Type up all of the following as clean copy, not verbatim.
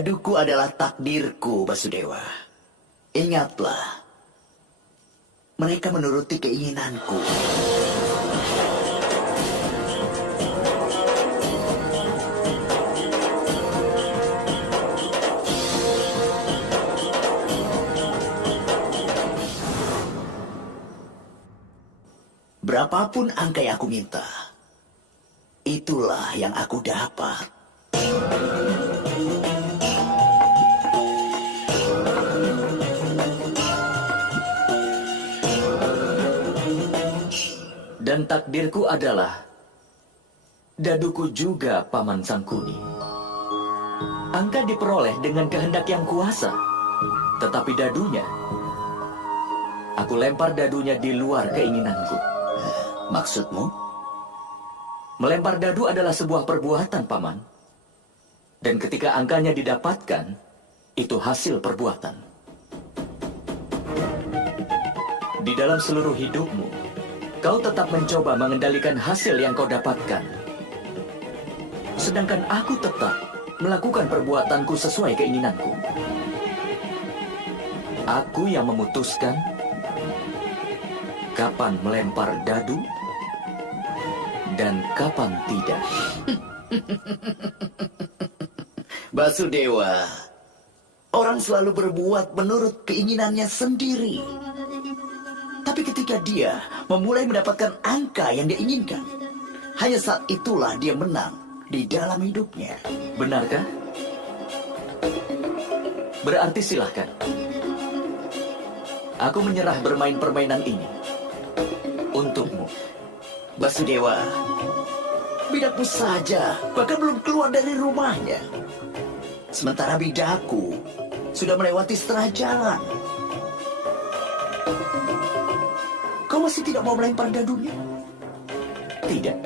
Daduku adalah takdirku, Basudewa. Ingatlah, mereka menuruti keinginanku. Berapapun angka yang aku minta, itulah yang aku dapat. Dan takdirku adalah daduku juga Paman Sangkuni. Angka diperoleh dengan kehendak yang kuasa, tetapi dadunya, aku lempar dadunya di luar keinginanku. Maksudmu? Melempar dadu adalah sebuah perbuatan, Paman. Dan ketika angkanya didapatkan, itu hasil perbuatan. Di dalam seluruh hidupmu, kau tetap mencoba mengendalikan hasil yang kau dapatkan. Sedangkan aku tetap melakukan perbuatanku sesuai keinginanku. Aku yang memutuskan kapan melempar dadu dan kapan tidak. Basudewa, orang selalu berbuat menurut keinginannya sendiri. Tapi ketika dia memulai mendapatkan angka yang dia inginkan, hanya saat itulah dia menang di dalam hidupnya. Benarkah? Berarti silahkan. Aku menyerah bermain permainan ini untukmu. Basudewa, bidakmu saja bahkan belum keluar dari rumahnya. Sementara bidaku sudah melewati setengah jalan. Kau masih tidak mau melempar dadunya? Tidak.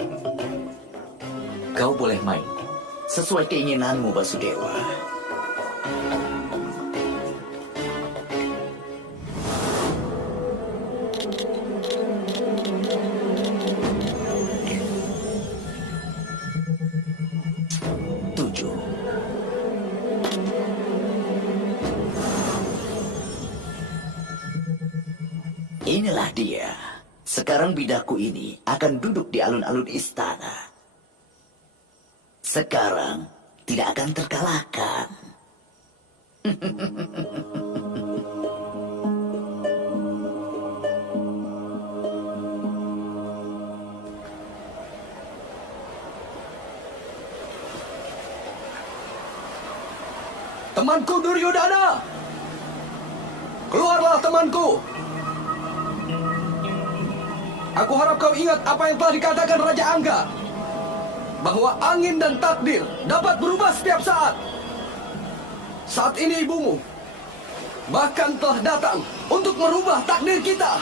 Kau boleh main sesuai keinginanmu, Basudewa. Inilah dia. Sekarang bidaku ini akan duduk di alun-alun istana. Sekarang tidak akan terkalahkan. Temanku Duryodhana! Keluarlah, temanku! Aku harap kau ingat apa yang telah dikatakan Raja Angga, bahwa angin dan takdir dapat berubah setiap saat. Saat ini ibumu bahkan telah datang untuk merubah takdir kita.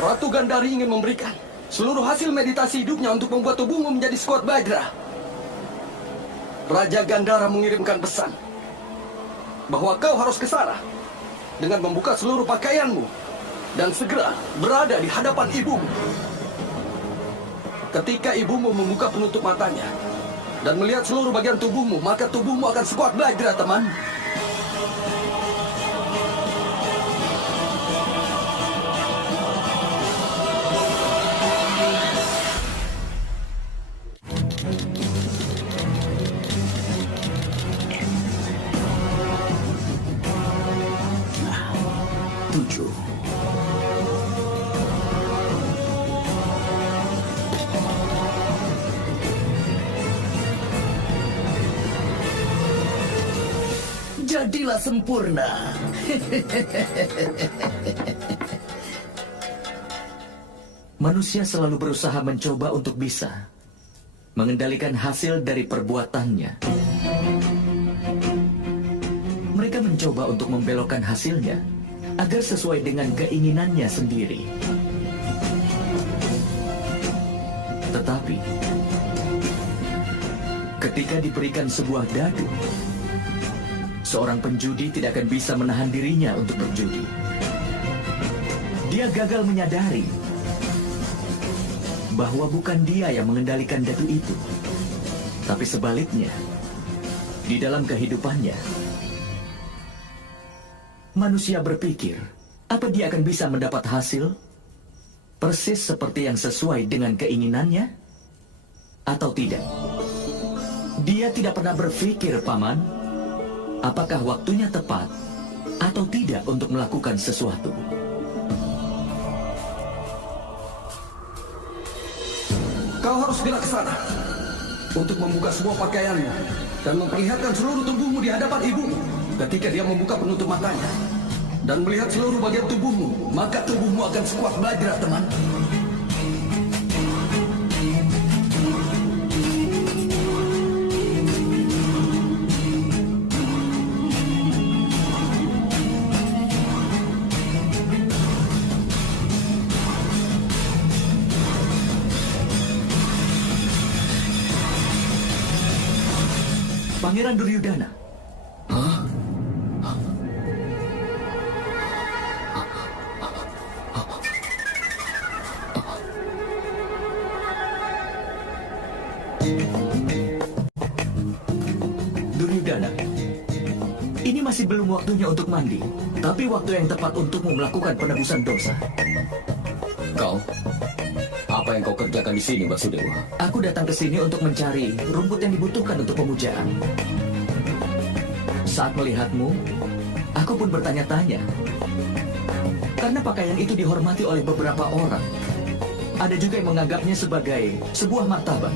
Ratu Gandhari ingin memberikan seluruh hasil meditasi hidupnya untuk membuat tubuhmu menjadi sekuat Bajra. Raja Gandhara mengirimkan pesan bahwa kau harus ke sana dengan membuka seluruh pakaianmu dan segera berada di hadapan ibumu. Ketika ibumu membuka penutup matanya dan melihat seluruh bagian tubuhmu, maka tubuhmu akan sekuat Bajra, teman. Jadilah sempurna. Manusia selalu berusaha mencoba untuk bisa mengendalikan hasil dari perbuatannya. Mereka mencoba untuk membelokkan hasilnya agar sesuai dengan keinginannya sendiri. Tetapi Ketika diberikan sebuah dadu, seorang penjudi tidak akan bisa menahan dirinya untuk berjudi. Dia gagal menyadari bahwa bukan dia yang mengendalikan dadu itu, tapi sebaliknya, di dalam kehidupannya, manusia berpikir, apa dia akan bisa mendapat hasil persis seperti yang sesuai dengan keinginannya atau tidak. Dia tidak pernah berpikir, Paman, apakah waktunya tepat atau tidak untuk melakukan sesuatu. Kau harus segera ke sana untuk membuka semua pakaianmu dan memperlihatkan seluruh tubuhmu di hadapan ibumu. Ketika dia membuka penutup matanya dan melihat seluruh bagian tubuhmu, maka tubuhmu akan sekuat bajra, teman. Pangeran Duryudana. Duryudana, ini masih belum waktunya untuk mandi, tapi waktu yang tepat untukmu melakukan penebusan dosa. Kau, apa yang kau kerjakan di sini, Basudewa? Aku datang ke sini untuk mencari rumput yang dibutuhkan untuk pemujaan. Saat melihatmu, aku pun bertanya-tanya. Karena pakaian itu dihormati oleh beberapa orang. Ada juga yang menganggapnya sebagai sebuah martabat.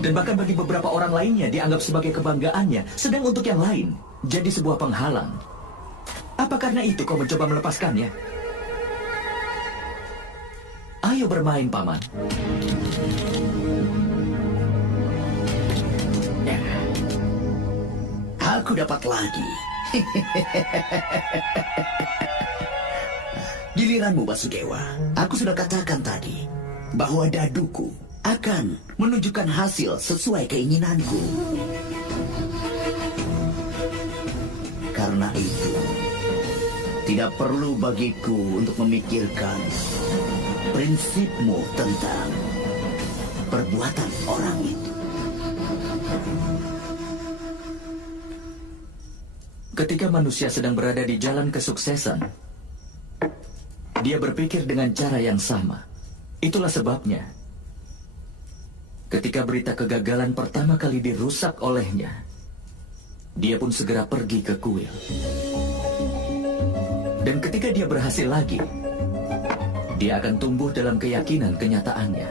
Dan bahkan bagi beberapa orang lainnya dianggap sebagai kebanggaannya. Sedang untuk yang lain, jadi sebuah penghalang. Apa karena itu kau mencoba melepaskannya? Ayo bermain, Paman. Ya. Aku dapat lagi. Giliranmu, Basudewa. Aku sudah katakan tadi bahwa daduku akan menunjukkan hasil sesuai keinginanku. Karena itu, tidak perlu bagiku untuk memikirkan prinsipmu tentang perbuatan orang itu. Ketika manusia sedang berada di jalan kesuksesan, dia berpikir dengan cara yang sama. Itulah sebabnya, ketika berita kegagalan pertama kali dirusak olehnya, dia pun segera pergi ke kuil. Dan ketika dia berhasil lagi, dia akan tumbuh dalam keyakinan kenyataannya.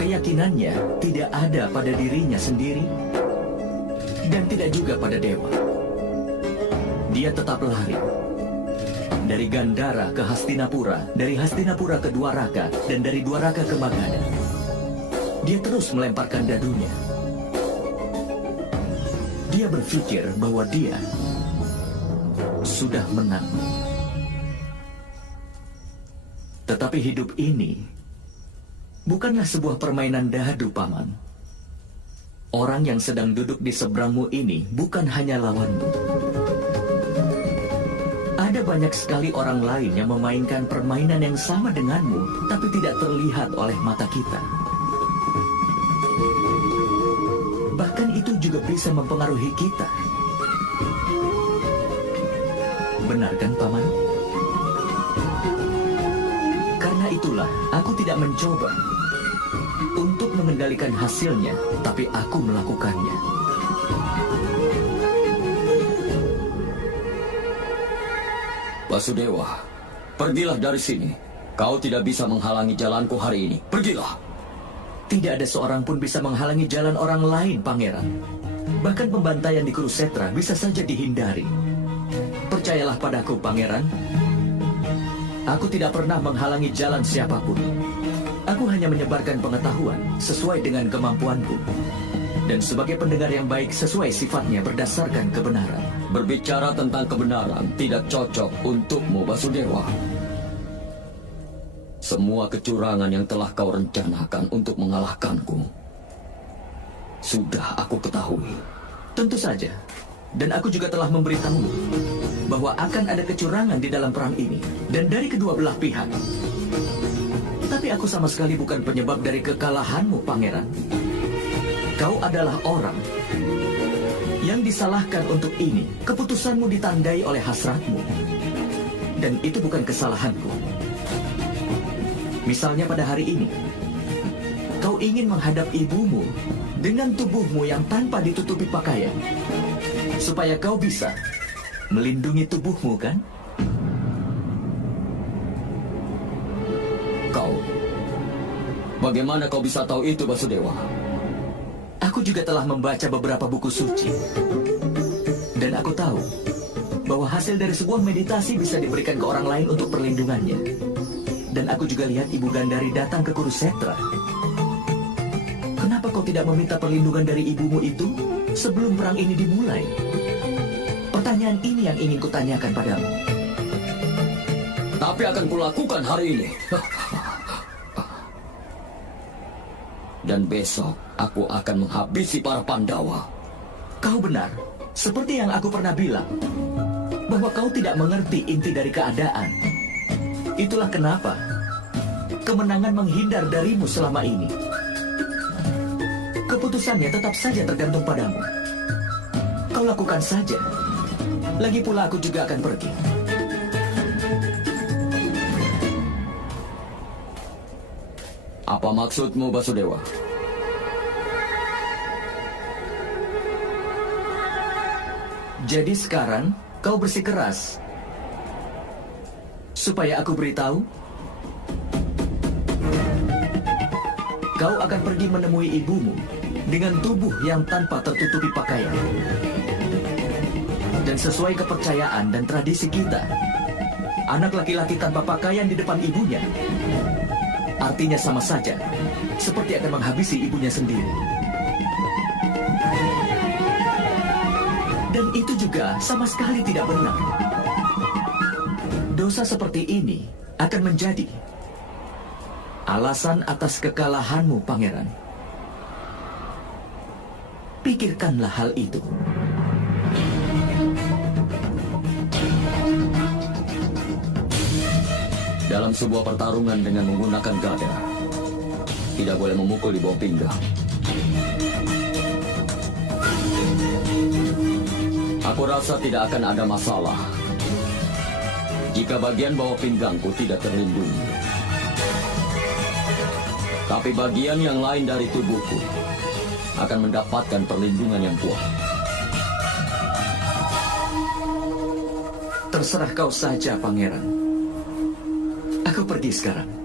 Keyakinannya tidak ada pada dirinya sendiri dan tidak juga pada dewa. Dia tetap lari dari Gandhara ke Hastinapura, dari Hastinapura ke Dwaraka, dan dari Dwaraka ke Magadha. Dia terus melemparkan dadunya. Dia berpikir bahwa dia sudah menang. Tetapi hidup ini bukanlah sebuah permainan dadu, Paman. Orang yang sedang duduk di seberangmu ini bukan hanya lawanmu. Ada banyak sekali orang lain yang memainkan permainan yang sama denganmu, tapi tidak terlihat oleh mata kita. Bahkan itu juga bisa mempengaruhi kita. Benar kan, Paman? Karena itulah aku tidak mencoba untuk mengendalikan hasilnya, tapi aku melakukannya. Basudewa, pergilah dari sini. Kau tidak bisa menghalangi jalanku hari ini. Pergilah. Tidak ada seorang pun bisa menghalangi jalan orang lain, Pangeran. Bahkan pembantaian di Kurusetra bisa saja dihindari. Percayalah padaku, Pangeran. Aku tidak pernah menghalangi jalan siapapun. Aku hanya menyebarkan pengetahuan sesuai dengan kemampuanku. Dan sebagai pendengar yang baik sesuai sifatnya berdasarkan kebenaran. Berbicara tentang kebenaran tidak cocok untukmu, Basudewa. Semua kecurangan yang telah kau rencanakan untuk mengalahkanku Sudah aku ketahui. Tentu saja. Dan aku juga telah memberitahu bahwa akan ada kecurangan di dalam perang ini. Dan dari kedua belah pihak. Tapi aku sama sekali bukan penyebab dari kekalahanmu, Pangeran. Kau adalah orang yang disalahkan untuk ini. Keputusanmu ditandai oleh hasratmu. Dan itu bukan kesalahanku. Misalnya pada hari ini, kau ingin menghadap ibumu dengan tubuhmu yang tanpa ditutupi pakaian, supaya kau bisa melindungi tubuhmu, kan? Bagaimana kau bisa tahu itu, Basudewa? Aku juga telah membaca beberapa buku suci. Dan aku tahu bahwa hasil dari sebuah meditasi bisa diberikan ke orang lain untuk perlindungannya. Dan aku juga lihat Ibu Gandari datang ke Kurusetra. Kenapa kau tidak meminta perlindungan dari ibumu itu sebelum perang ini dimulai? Pertanyaan ini yang ingin kutanyakan padamu. Tapi akan kulakukan hari ini. Dan besok aku akan menghabisi para Pandawa. Kau benar, seperti yang aku pernah bilang, bahwa kau tidak mengerti inti dari keadaan. Itulah kenapa kemenangan menghindar darimu selama ini. Keputusannya tetap saja tergantung padamu. Kau lakukan saja. Lagi pula aku juga akan pergi. Apa maksudmu, Basudewa? Jadi sekarang kau bersikeras supaya aku beritahu kau akan pergi menemui ibumu dengan tubuh yang tanpa tertutupi pakaian. Dan sesuai kepercayaan dan tradisi kita, anak laki-laki tanpa pakaian di depan ibunya artinya sama saja seperti akan menghabisi ibunya sendiri. Dan itu juga sama sekali tidak benar. Dosa seperti ini akan menjadi alasan atas kekalahanmu, Pangeran. Pikirkanlah hal itu. Dalam sebuah pertarungan dengan menggunakan gada, tidak boleh memukul di bawah pinggang. Aku rasa tidak akan ada masalah jika bagian bawah pinggangku tidak terlindungi. Tapi bagian yang lain dari tubuhku akan mendapatkan perlindungan yang kuat. Terserah kau saja, Pangeran. Aku pergi sekarang.